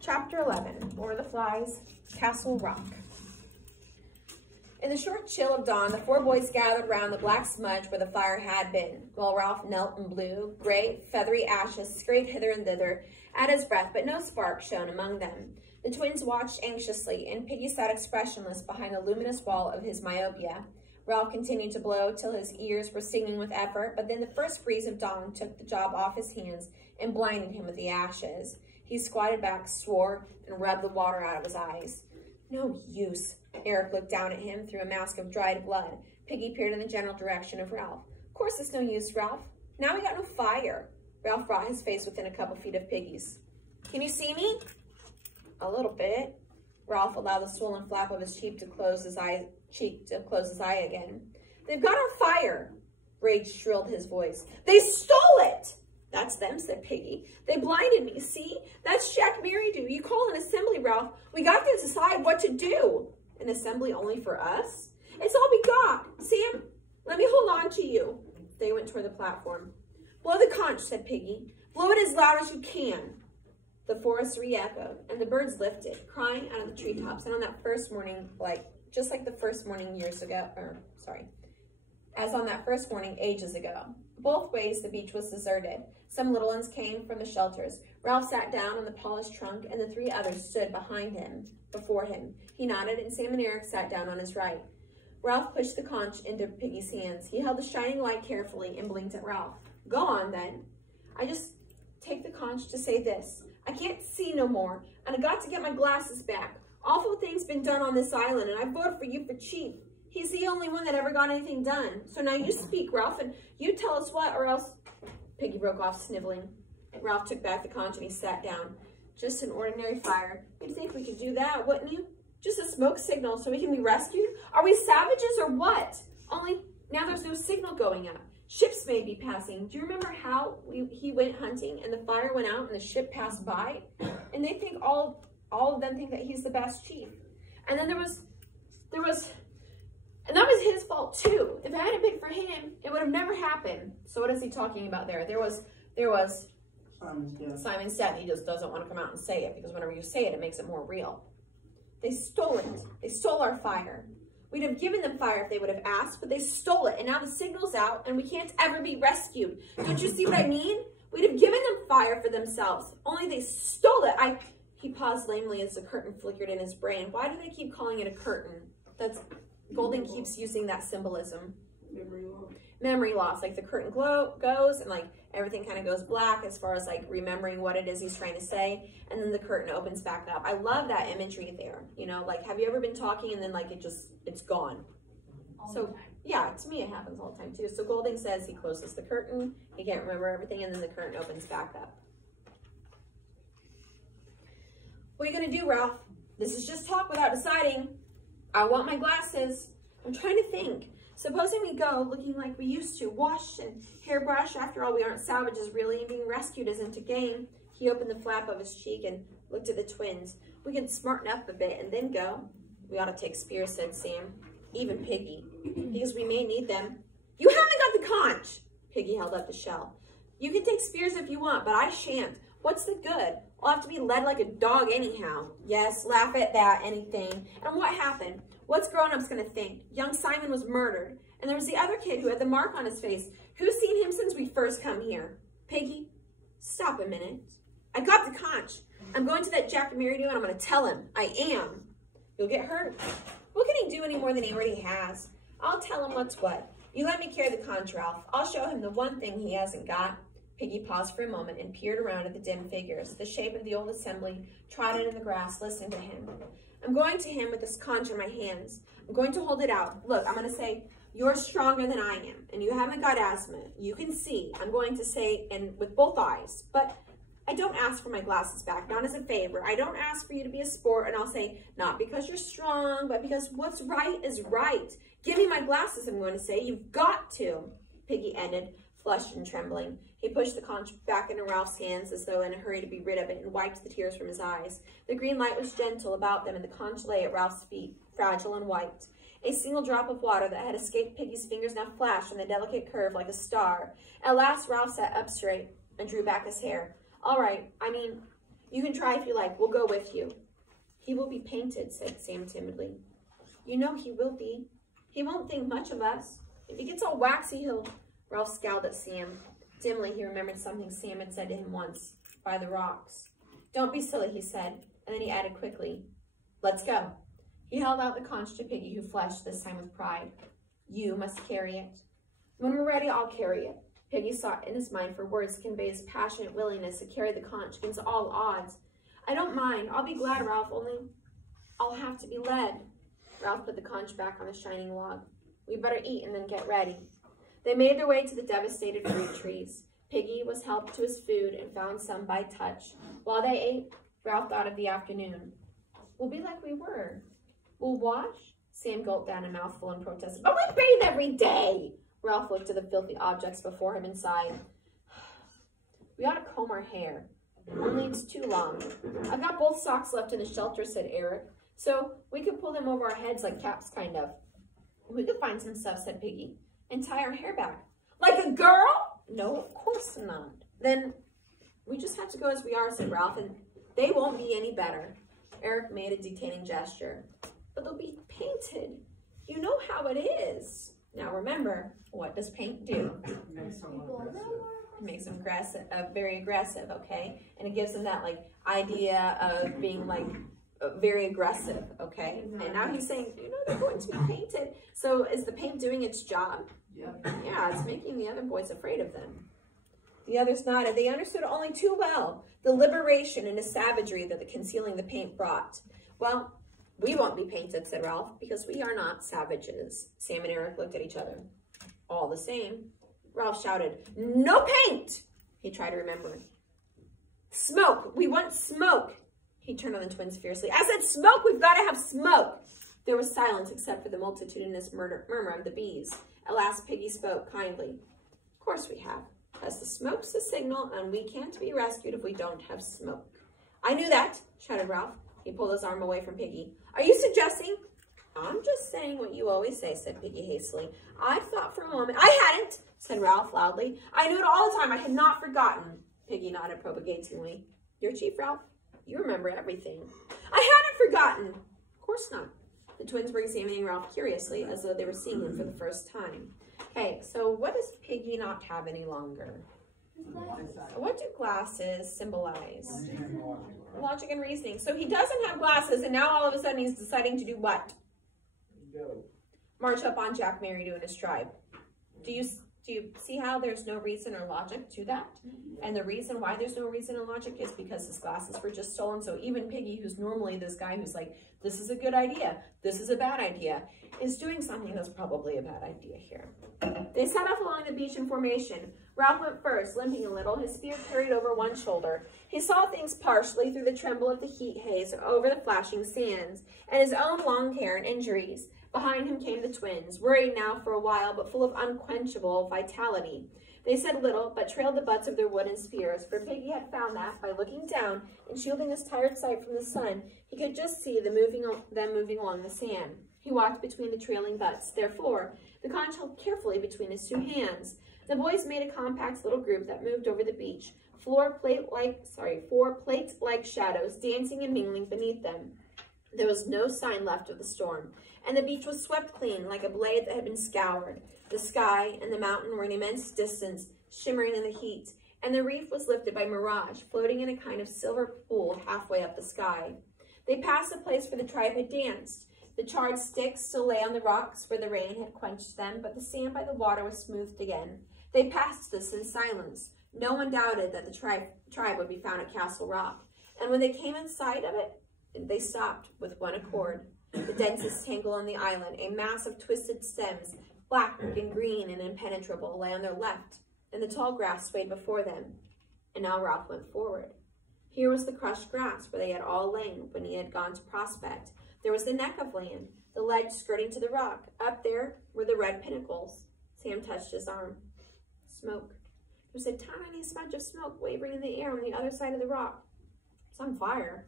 Chapter 11, Lord of the Flies, Castle Rock. In the short chill of dawn, the four boys gathered round the black smudge where the fire had been, while Ralph knelt and blew. Great, feathery ashes scurried hither and thither at his breath, but no spark shone among them. The twins watched anxiously, and Piggy sat expressionless behind the luminous wall of his myopia. Ralph continued to blow till his ears were singing with effort, but then the first breeze of dawn took the job off his hands and blinded him with the ashes. He squatted back, swore, and rubbed the water out of his eyes. No use. Eric looked down at him through a mask of dried blood. Piggy peered in the general direction of Ralph. Of course it's no use, Ralph. Now we got no fire. Ralph brought his face within a couple feet of Piggy's. Can you see me? A little bit. Ralph allowed the swollen flap of his cheek to close his eye again. They've got our fire. Rage shrilled his voice. They stole it! That's them, said Piggy. They blinded me, see? That's Jack Merridew. You call an assembly, Ralph. We got to decide what to do. An assembly only for us? It's all we got. Sam, let me hold on to you. They went toward the platform. Blow the conch, said Piggy. Blow it as loud as you can. The forest re-echoed, and the birds lifted, crying out of the treetops. And on that first morning, just like the first morning as on that first morning ages ago. Both ways, the beach was deserted. Some little ones came from the shelters. Ralph sat down on the polished trunk, and the three others stood before him. He nodded, and Sam and Eric sat down on his right. Ralph pushed the conch into Piggy's hands. He held the shining light carefully and blinked at Ralph. Go on, then. I just take the conch to say this. I can't see no more, and I got to get my glasses back. Awful things been done on this island, and I voted for you for chief. He's the only one that ever got anything done. So now you speak, Ralph, and you tell us what, or else... Piggy broke off, sniveling. Ralph took back the conch and he sat down. Just an ordinary fire. You'd think we could do that, wouldn't you? Just a smoke signal so we can be rescued? Are we savages or what? Only now there's no signal going up. Ships may be passing. Do you remember how he went hunting and the fire went out and the ship passed by? And they think all of them think that he's the best chief. And then there was, and that was his fault too. If it hadn't been for him, it would have never happened. So what is he talking about there? There was Simon's death. He just doesn't want to come out and say it because whenever you say it, it makes it more real. They stole it. They stole our fire. We'd have given them fire if they would have asked, but they stole it. And now the signal's out and we can't ever be rescued. Don't you see what I mean? We'd have given them fire for themselves. Only they stole it. He paused lamely as the curtain flickered in his brain. Why do they keep calling it a curtain? Golden keeps using that symbolism. Memory loss. Like the curtain goes and like everything kind of goes black as far as like remembering what it is he's trying to say. And then the curtain opens back up. I love that imagery there. You know, like have you ever been talking and then like it's gone? So yeah, to me it happens all the time too. So Golding says he closes the curtain. He can't remember everything and then the curtain opens back up. What are you going to do, Ralph? This is just talk without deciding. I want my glasses. I'm trying to think. Supposing we go looking like we used to, wash and hairbrush. After all, we aren't savages really, and being rescued isn't a game. He opened the flap of his cheek and looked at the twins. We can smarten up a bit and then go. We ought to take spears, said Sam. Even Piggy, because we may need them. You haven't got the conch. Piggy held up the shell. You can take spears if you want, but I shan't. What's the good? I'll have to be led like a dog anyhow. Yes, laugh at that, anything. And what happened? What's grown-ups going to think? Young Simon was murdered. And there was the other kid who had the mark on his face. Who's seen him since we first come here? Piggy, stop a minute. I got the conch. I'm going to that Jack Merridew and I'm going to tell him. I am. You'll get hurt. What can he do any more than he already has? I'll tell him what's what. You let me carry the conch, Ralph. I'll show him the one thing he hasn't got. Piggy paused for a moment and peered around at the dim figures. The shape of the old assembly trotted in the grass, listening to him. I'm going to him with this conch in my hands. I'm going to hold it out. Look, I'm going to say, you're stronger than I am, and you haven't got asthma. You can see. I'm going to say, and with both eyes, but I don't ask for my glasses back, not as a favor. I don't ask for you to be a sport, and I'll say, not because you're strong, but because what's right is right. Give me my glasses, I'm going to say. You've got to. Piggy ended, flushed and trembling. He pushed the conch back into Ralph's hands as though in a hurry to be rid of it and wiped the tears from his eyes. The green light was gentle about them and the conch lay at Ralph's feet, fragile and white. A single drop of water that had escaped Piggy's fingers now flashed in the delicate curve like a star. At last, Ralph sat up straight and drew back his hair. All right, I mean, You can try if you like. We'll go with you. He will be painted, said Sam timidly. You know he will be. He won't think much of us. If he gets all waxy, he'll... Ralph scowled at Sam. Dimly, he remembered something Sam had said to him once, by the rocks. Don't be silly, he said, and then he added quickly, let's go. He held out the conch to Piggy, who flushed, this time with pride. You must carry it. When we're ready, I'll carry it. Piggy sought in his mind for words to convey his passionate willingness to carry the conch against all odds. I don't mind. I'll be glad, Ralph, only I'll have to be led. Ralph put the conch back on the shining log. We better eat and then get ready. They made their way to the devastated fruit trees. Piggy was helped to his food and found some by touch. While they ate, Ralph thought of the afternoon. We'll be like we were. We'll wash? Sam gulped down a mouthful and protested. But we bathe every day! Ralph looked at the filthy objects before him and sighed. We ought to comb our hair. Only it's too long. I've got both socks left in the shelter, said Eric. So we could pull them over our heads like caps, kind of. We could find some stuff, said Piggy, and tie our hair back. Like a girl? No, of course not. Then we just have to go as we are, said Ralph, and they won't be any better. Eric made a detaining gesture. But they'll be painted. You know how it is. Now remember, what does paint do? It makes them aggressive, very aggressive, okay? And it gives them that like idea of being like very aggressive, okay? And now he's saying, you know, they're going to be painted. So is the paint doing its job? Yeah, it's making the other boys afraid of them. The others nodded. They understood only too well the liberation and the savagery that the concealing the paint brought. Well, we won't be painted, said Ralph, because we are not savages. Sam and Eric looked at each other. All the same. Ralph shouted, no paint! He tried to remember. Smoke! We want smoke! He turned on the twins fiercely. I said smoke! We've got to have smoke! There was silence except for the multitudinous murmur of the bees. At last, Piggy spoke kindly. Of course we have. As the smoke's a signal, and we can't be rescued if we don't have smoke. I knew that, shouted Ralph. He pulled his arm away from Piggy. Are you suggesting? I'm just saying what you always say, said Piggy hastily. I thought for a moment. I hadn't, said Ralph loudly. I knew it all the time. I had not forgotten. Piggy nodded propagatingly. Your chief, Ralph? You remember everything. I hadn't forgotten. Of course not. The twins were examining Ralph curiously, as though they were seeing him for the first time. Okay, so what does Piggy not have any longer? What do glasses symbolize? Logic and reasoning. So he doesn't have glasses, and now all of a sudden he's deciding to do what? March up on Jack Mary and his tribe. Do you see how there's no reason or logic to that? And the reason why there's no reason and logic is because his glasses were just stolen. So even Piggy, who's normally this guy who's like, this is a good idea, this is a bad idea, is doing something that's probably a bad idea here. They set off along the beach in formation. Ralph went first, limping a little, his spear carried over one shoulder. He saw things partially through the tremble of the heat haze over the flashing sands, and his own long hair and injuries. Behind him came the twins, worried now for a while, but full of unquenchable vitality. They said little, but trailed the butts of their wooden spears, for Piggy had found that, by looking down and shielding his tired sight from the sun, he could just see them moving along the sand. He walked between the trailing butts. Therefore, the conch held carefully between his two hands. The boys made a compact little group that moved over the beach, four plate-like shadows dancing and mingling beneath them. There was no sign left of the storm, and the beach was swept clean like a blade that had been scoured. The sky and the mountain were an immense distance, shimmering in the heat, and the reef was lifted by mirage, floating in a kind of silver pool halfway up the sky. They passed the place where the tribe had danced. The charred sticks still lay on the rocks where the rain had quenched them, but the sand by the water was smoothed again. They passed this in silence. No one doubted that the tribe would be found at Castle Rock, and when they came in sight of it, they stopped with one accord. The densest tangle on the island, a mass of twisted stems, black and green and impenetrable, lay on their left, and the tall grass swayed before them. And now Ralph went forward. Here was the crushed grass where they had all lain when he had gone to prospect. There was the neck of land, the ledge skirting to the rock. Up there were the red pinnacles. Sam touched his arm. Smoke. There was a tiny smudge of smoke wavering in the air on the other side of the rock. It's on fire.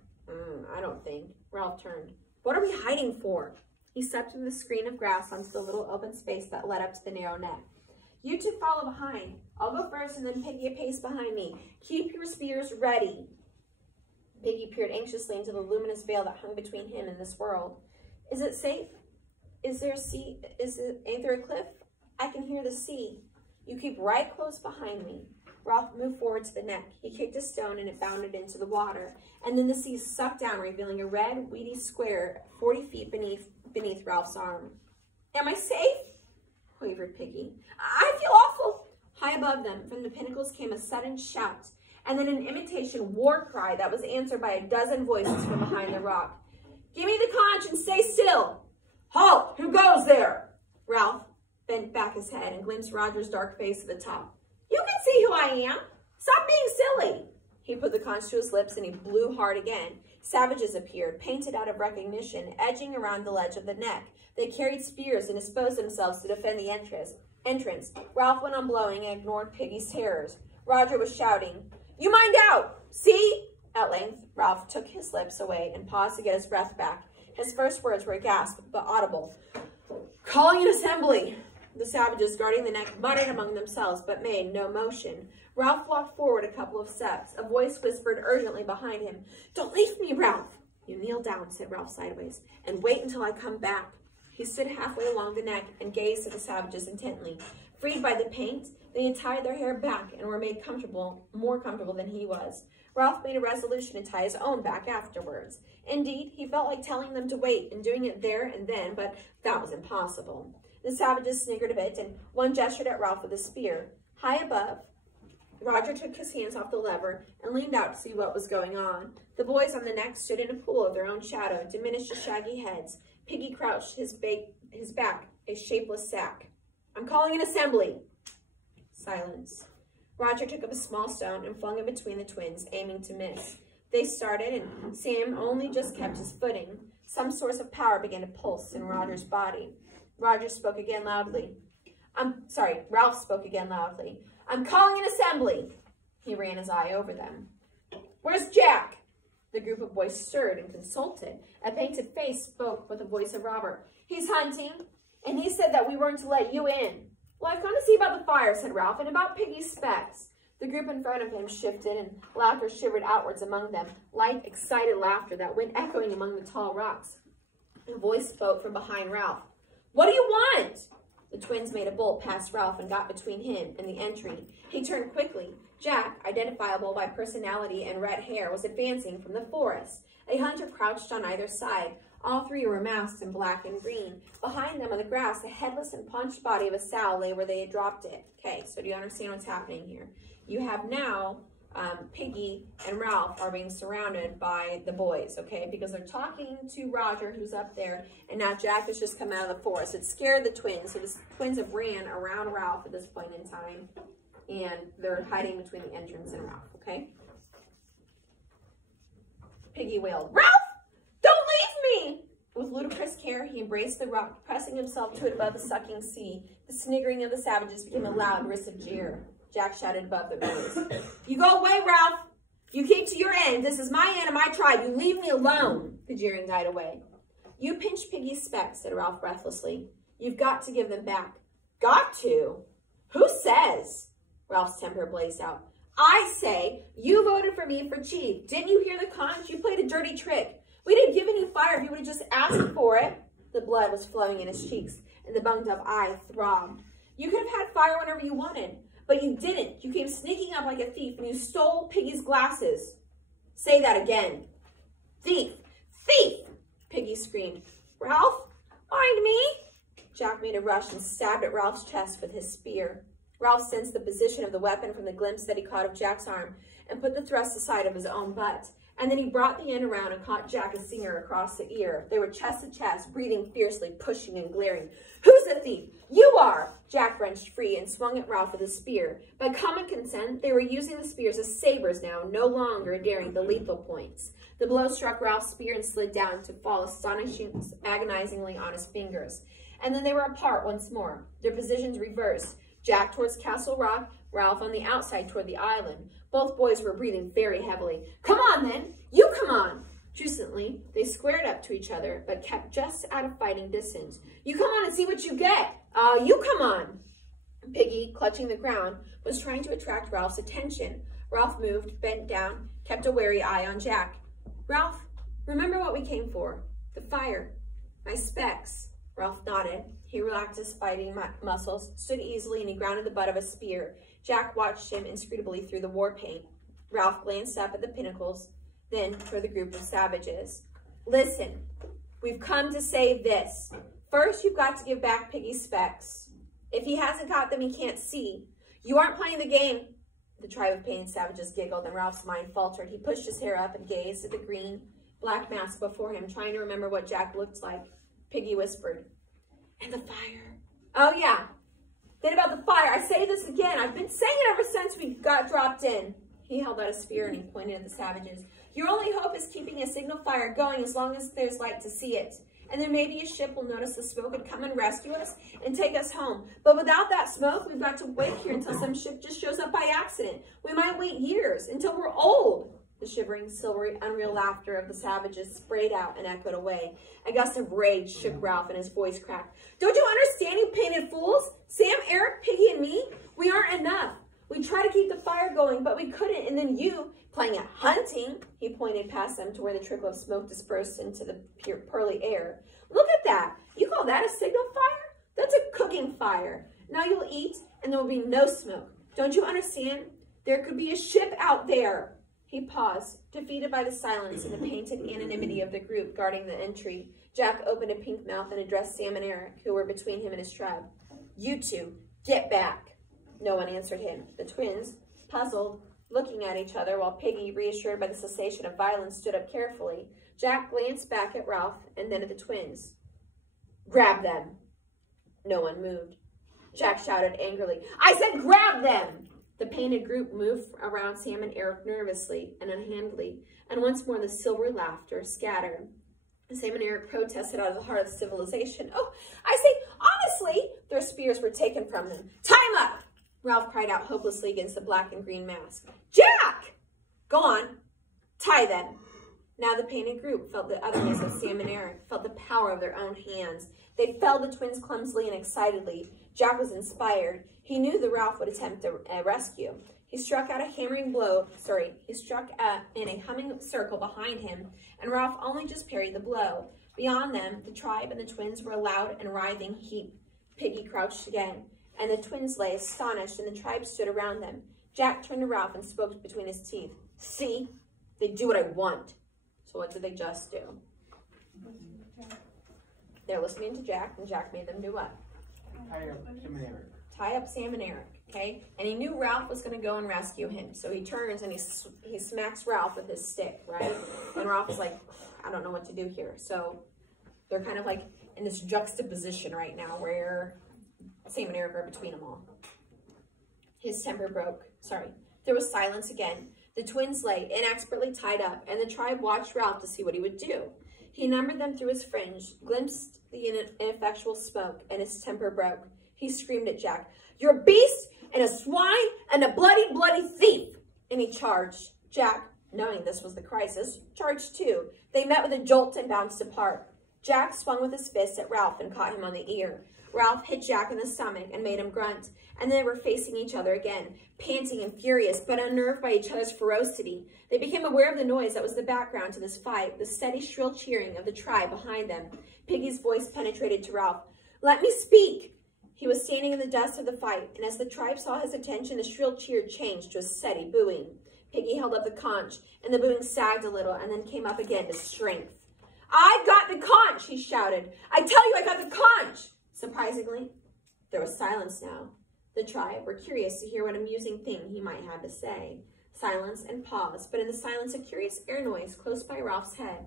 I don't think. Ralph turned. What are we hiding for? He stepped through the screen of grass onto the little open space that led up to the narrow neck. You two follow behind. I'll go first and then Piggy a pace behind me. Keep your spears ready. Piggy peered anxiously into the luminous veil that hung between him and this world. Is it safe? Ain't there a cliff? I can hear the sea. You keep right close behind me. Ralph moved forward to the neck. He kicked a stone and it bounded into the water. And then the sea sucked down, revealing a red, weedy square 40 feet beneath Ralph's arm. Am I safe? Quavered Piggy. I feel awful. High above them, from the pinnacles came a sudden shout, and then an imitation war cry that was answered by a dozen voices from behind the rock. Give me the conch and stay still. Halt! Who goes there? Ralph bent back his head and glimpsed Roger's dark face at the top. You can see who I am. Stop being silly. He put the conch to his lips and he blew hard again. Savages appeared, painted out of recognition, edging around the ledge of the neck. They carried spears and disposed themselves to defend the entrance. Ralph went on blowing and ignored Piggy's terrors. Roger was shouting, You mind out! See? At length, Ralph took his lips away and paused to get his breath back. His first words were a gasp, but audible. Calling an assembly! The savages guarding the neck muttered among themselves, but made no motion. Ralph walked forward a couple of steps. A voice whispered urgently behind him, Don't leave me, Ralph! You kneel down, said Ralph sideways, and wait until I come back. He stood halfway along the neck and gazed at the savages intently. Freed by the paint, they had tied their hair back and were made more comfortable than he was. Ralph made a resolution to tie his own back afterwards. Indeed, he felt like telling them to wait and doing it there and then, but that was impossible. The savages sniggered a bit, and one gestured at Ralph with a spear. High above, Roger took his hands off the lever and leaned out to see what was going on. The boys on the neck stood in a pool of their own shadow, diminished as shaggy heads. Piggy crouched, his back a shapeless sack. I'm calling an assembly. Silence. Roger took up a small stone and flung it between the twins, aiming to miss. They started, and Sam only just kept his footing. Some source of power began to pulse in Roger's body. Ralph spoke again loudly. I'm calling an assembly. He ran his eye over them. Where's Jack? The group of boys stirred and consulted. A painted face spoke with the voice of Robert. He's hunting, and he said that we weren't to let you in. Well, I've come to see about the fire, said Ralph, and about Piggy's specs. The group in front of him shifted, and laughter shivered outwards among them, light, excited laughter that went echoing among the tall rocks. A voice spoke from behind Ralph. What do you want? The twins made a bolt past Ralph and got between him and the entry. He turned quickly. Jack, identifiable by personality and red hair, was advancing from the forest. A hunter crouched on either side. All three were masked in black and green. Behind them on the grass, the headless and paunched body of a sow lay where they had dropped it. Okay, so do you understand what's happening here? You have now Piggy and Ralph are being surrounded by the boys, okay? Because they're talking to Roger, who's up there, and now Jack has just come out of the forest. It scared the twins, so the twins have ran around Ralph at this point in time, and they're hiding between the entrance and Ralph, okay? Piggy wailed, Ralph! Don't leave me! With ludicrous care, he embraced the rock, pressing himself to it above the sucking sea. The sniggering of the savages became a loud, derisive jeer. Jack shouted above the noise. You go away, Ralph. You keep to your end. This is my end and my tribe. You leave me alone. The jeering died away. You pinched Piggy's specs, said Ralph breathlessly. You've got to give them back. Got to? Who says? Ralph's temper blazed out. I say, you voted for me for chief. Didn't you hear the conch? You played a dirty trick. We didn't give any fire if you would have just asked for it. The blood was flowing in his cheeks, and the bunged-up eye throbbed. You could have had fire whenever you wanted. But you didn't. You came sneaking up like a thief and you stole Piggy's glasses. Say that again. Thief! Thief! Piggy screamed. Ralph, mind me? Jack made a rush and stabbed at Ralph's chest with his spear. Ralph sensed the position of the weapon from the glimpse that he caught of Jack's arm and put the thrust aside of his own butt. And then he brought the end around and caught Jack a singer across the ear. They were chest to chest, breathing fiercely, pushing and glaring. Who's the thief? You are! Jack wrenched free and swung at Ralph with a spear. By common consent, they were using the spears as sabers now, no longer daring the lethal points. The blow struck Ralph's spear and slid down to fall agonizingly on his fingers. And then they were apart once more, their positions reversed. Jack towards Castle Rock, Ralph on the outside toward the island. Both boys were breathing very heavily. Come on, then! You come on! Truculently, they squared up to each other, but kept just out of fighting distance. You come on and see what you get! You come on! Piggy, clutching the ground, was trying to attract Ralph's attention. Ralph moved, bent down, kept a wary eye on Jack. Ralph, remember what we came for. The fire. My specs. Ralph nodded. He relaxed his fighting muscles, stood easily, and he grounded the butt of a spear. Jack watched him inscrutably through the war paint. Ralph glanced up at the pinnacles, then toward the group of savages. Listen, we've come to say this. First, you've got to give back Piggy's specs. If he hasn't got them, he can't see. You aren't playing the game. The tribe of painted savages giggled, and Ralph's mind faltered. He pushed his hair up and gazed at the green, black mask before him, trying to remember what Jack looked like. Piggy whispered, and the fire. Oh, yeah. Then about the fire. I say this again. I've been saying it ever since we got dropped in. He held out a spear and he pointed at the savages. Your only hope is keeping a signal fire going as long as there's light to see it. And then maybe a ship will notice the smoke and come and rescue us and take us home. But without that smoke, we've got to wait here until some ship just shows up by accident. We might wait years until we're old. The shivering, silvery, unreal laughter of the savages sprayed out and echoed away. A gust of rage shook Ralph and his voice cracked. Don't you understand, you painted fools? Sam, Eric, Piggy, and me? We aren't enough. We tried to keep the fire going, but we couldn't. And then you, playing at hunting, he pointed past them to where the trickle of smoke dispersed into the pure pearly air. Look at that. You call that a signal fire? That's a cooking fire. Now you'll eat, and there will be no smoke. Don't you understand? There could be a ship out there. He paused, defeated by the silence and the painted anonymity of the group guarding the entry. Jack opened a pink mouth and addressed Sam and Eric, who were between him and his tribe. You two, get back. No one answered him. The twins, puzzled, looking at each other while Piggy, reassured by the cessation of violence, stood up carefully. Jack glanced back at Ralph and then at the twins. Grab them. No one moved. Jack shouted angrily, I said grab them! The painted group moved around Sam and Eric nervously and unhandily, and once more the silvery laughter scattered. Sam and Eric protested out of the heart of civilization. Oh, I say, honestly, their spears were taken from them. Time up! Ralph cried out hopelessly against the black and green mask. Jack! Go on, tie them. Now the painted group felt the otherness of Sam and Eric, felt the power of their own hands. They felled the twins clumsily and excitedly. Jack was inspired. He knew that Ralph would attempt a rescue. He struck out a hammering blow, he struck in a humming circle behind him, and Ralph only just parried the blow. Beyond them, the tribe and the twins were a loud and writhing heap. Piggy crouched again, and the twins lay astonished, and the tribe stood around them. Jack turned to Ralph and spoke between his teeth. See, they do what I want. So what did they just do? They're listening to Jack, and Jack made them do what? Tie up Sam and Eric. Tie up Sam and Eric, okay? And he knew Ralph was going to go and rescue him. So he turns and he smacks Ralph with his stick, right? And Ralph's like, I don't know what to do here. So they're kind of like in this juxtaposition right now where Sam and Eric are between them all. His temper broke. There was silence again. The twins lay inexpertly tied up, and the tribe watched Ralph to see what he would do. He numbered them through his fringe, glimpsed the ineffectual smoke, and his temper broke. He screamed at Jack, "You're a beast and a swine and a bloody, bloody thief!" And he charged. Jack, knowing this was the crisis, charged too. They met with a jolt and bounced apart. Jack swung with his fist at Ralph and caught him on the ear. Ralph hit Jack in the stomach and made him grunt, and they were facing each other again, panting and furious, but unnerved by each other's ferocity. They became aware of the noise that was the background to this fight, the steady, shrill cheering of the tribe behind them. Piggy's voice penetrated to Ralph. "Let me speak!" He was standing in the dust of the fight, and as the tribe saw his attention, the shrill cheer changed to a steady booing. Piggy held up the conch, and the booing sagged a little and then came up again to strength. "I've got the conch!" he shouted. "I tell you, I got the conch!" Surprisingly, there was silence now. The tribe were curious to hear what amusing thing he might have to say. Silence and pause, but in the silence a curious air noise close by Ralph's head.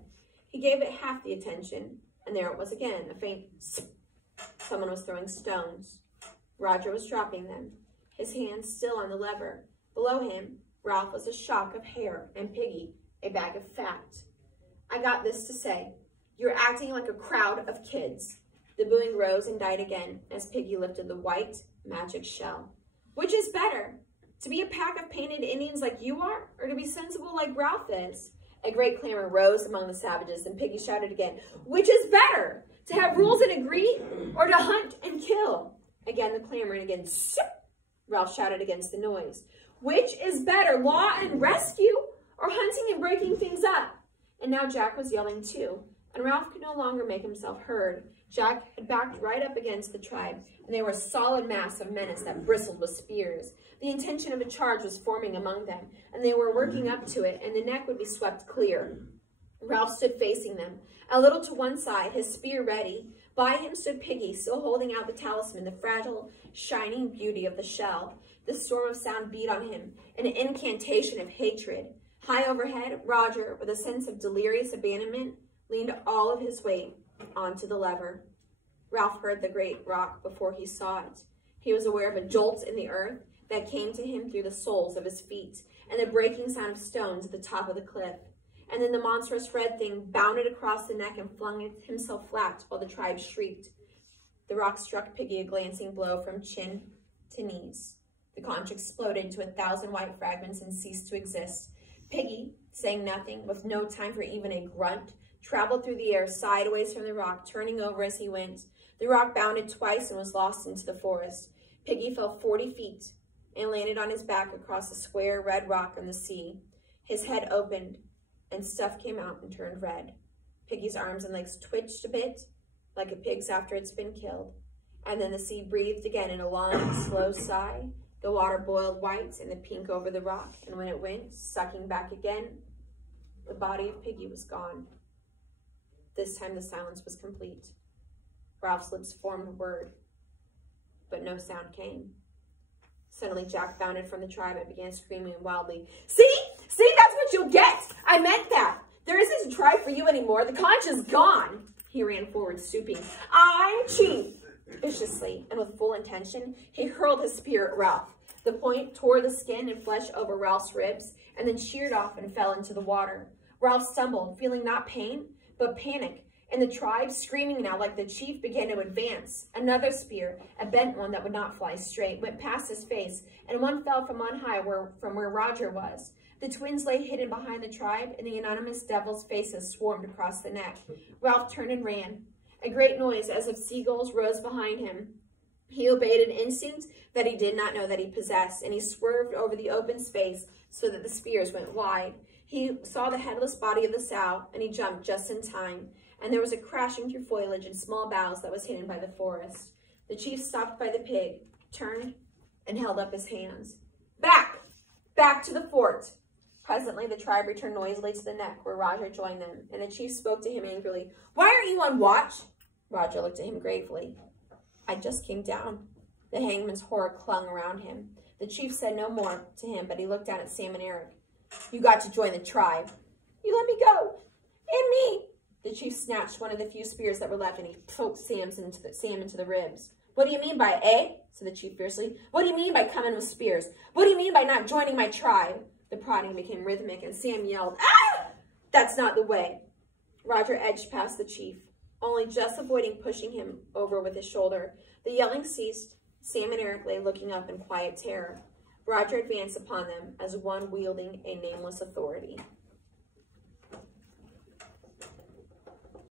He gave it half the attention, and there it was again, a faint sp. Someone was throwing stones. Roger was dropping them, his hands still on the lever. Below him, Ralph was a shock of hair, and Piggy, a bag of fat. "I got this to say. You're acting like a crowd of kids." The booing rose and died again as Piggy lifted the white magic shell. "Which is better, to be a pack of painted Indians like you are, or to be sensible like Ralph is?" A great clamor rose among the savages, and Piggy shouted again, "Which is better, to have rules and agree, or to hunt and kill?" Again the clamor, and again, "Sip!" Ralph shouted against the noise. "Which is better, law and rescue, or hunting and breaking things up?" And now Jack was yelling too, and Ralph could no longer make himself heard. Jack had backed right up against the tribe, and they were a solid mass of menace that bristled with spears. The intention of a charge was forming among them, and they were working up to it, and the neck would be swept clear. Ralph stood facing them, a little to one side, his spear ready. By him stood Piggy, still holding out the talisman, the fragile, shining beauty of the shell. The storm of sound beat on him, an incantation of hatred. High overhead, Roger, with a sense of delirious abandonment, leaned all of his weight onto the lever. Ralph heard the great rock before he saw it. He was aware of a jolt in the earth that came to him through the soles of his feet, and the breaking sound of stones at the top of the cliff. And then the monstrous red thing bounded across the neck and flung himself flat while the tribe shrieked. The rock struck Piggy a glancing blow from chin to knees. The conch exploded into 1,000 white fragments and ceased to exist. Piggy, saying nothing, with no time for even a grunt, traveled through the air sideways from the rock, turning over as he went. The rock bounded twice and was lost into the forest. Piggy fell 40 feet and landed on his back across a square red rock on the sea. His head opened, and stuff came out and turned red. Piggy's arms and legs twitched a bit, like a pig's after it's been killed. And then the sea breathed again in a long, slow sigh. The water boiled white and the pink over the rock, and when it went, sucking back again, the body of Piggy was gone. This time the silence was complete. Ralph's lips formed a word, but no sound came. Suddenly, Jack bounded from the tribe and began screaming wildly. See? See, that's what you'll get! I meant that! There isn't a tribe for you anymore. The conch is gone! He ran forward, stooping. I'm chief! Viciously, and with full intention, he hurled his spear at Ralph. The point tore the skin and flesh over Ralph's ribs, and then sheared off and fell into the water. Ralph stumbled, feeling not pain, but panic, and the tribe, screaming now like the chief, began to advance. Another spear, a bent one that would not fly straight, went past his face, and one fell from on high from where Roger was. The twins lay hidden behind the tribe, and the anonymous devil's faces swarmed across the neck. Ralph turned and ran. A great noise, as of seagulls, rose behind him. He obeyed an instinct that he did not know that he possessed, and he swerved over the open space so that the spears went wide. He saw the headless body of the sow, and he jumped just in time, and there was a crashing through foliage and small boughs that was hidden by the forest. The chief stopped by the pig, turned, and held up his hands. Back! Back to the fort! Presently, the tribe returned noisily to the neck, where Roger joined them, and the chief spoke to him angrily. Why aren't you on watch? Roger looked at him gravely. I just came down. The hangman's horror clung around him. The chief said no more to him, but he looked down at Sam and Eric. You got to join the tribe. You let me go. And me. The chief snatched one of the few spears that were left, and he poked Sam into the ribs. What do you mean by, eh? Said the chief fiercely. What do you mean by coming with spears? What do you mean by not joining my tribe? The prodding became rhythmic, and Sam yelled, ah! That's not the way. Roger edged past the chief, only just avoiding pushing him over with his shoulder. The yelling ceased. Sam and Eric lay looking up in quiet terror. Roger advanced upon them as one wielding a nameless authority.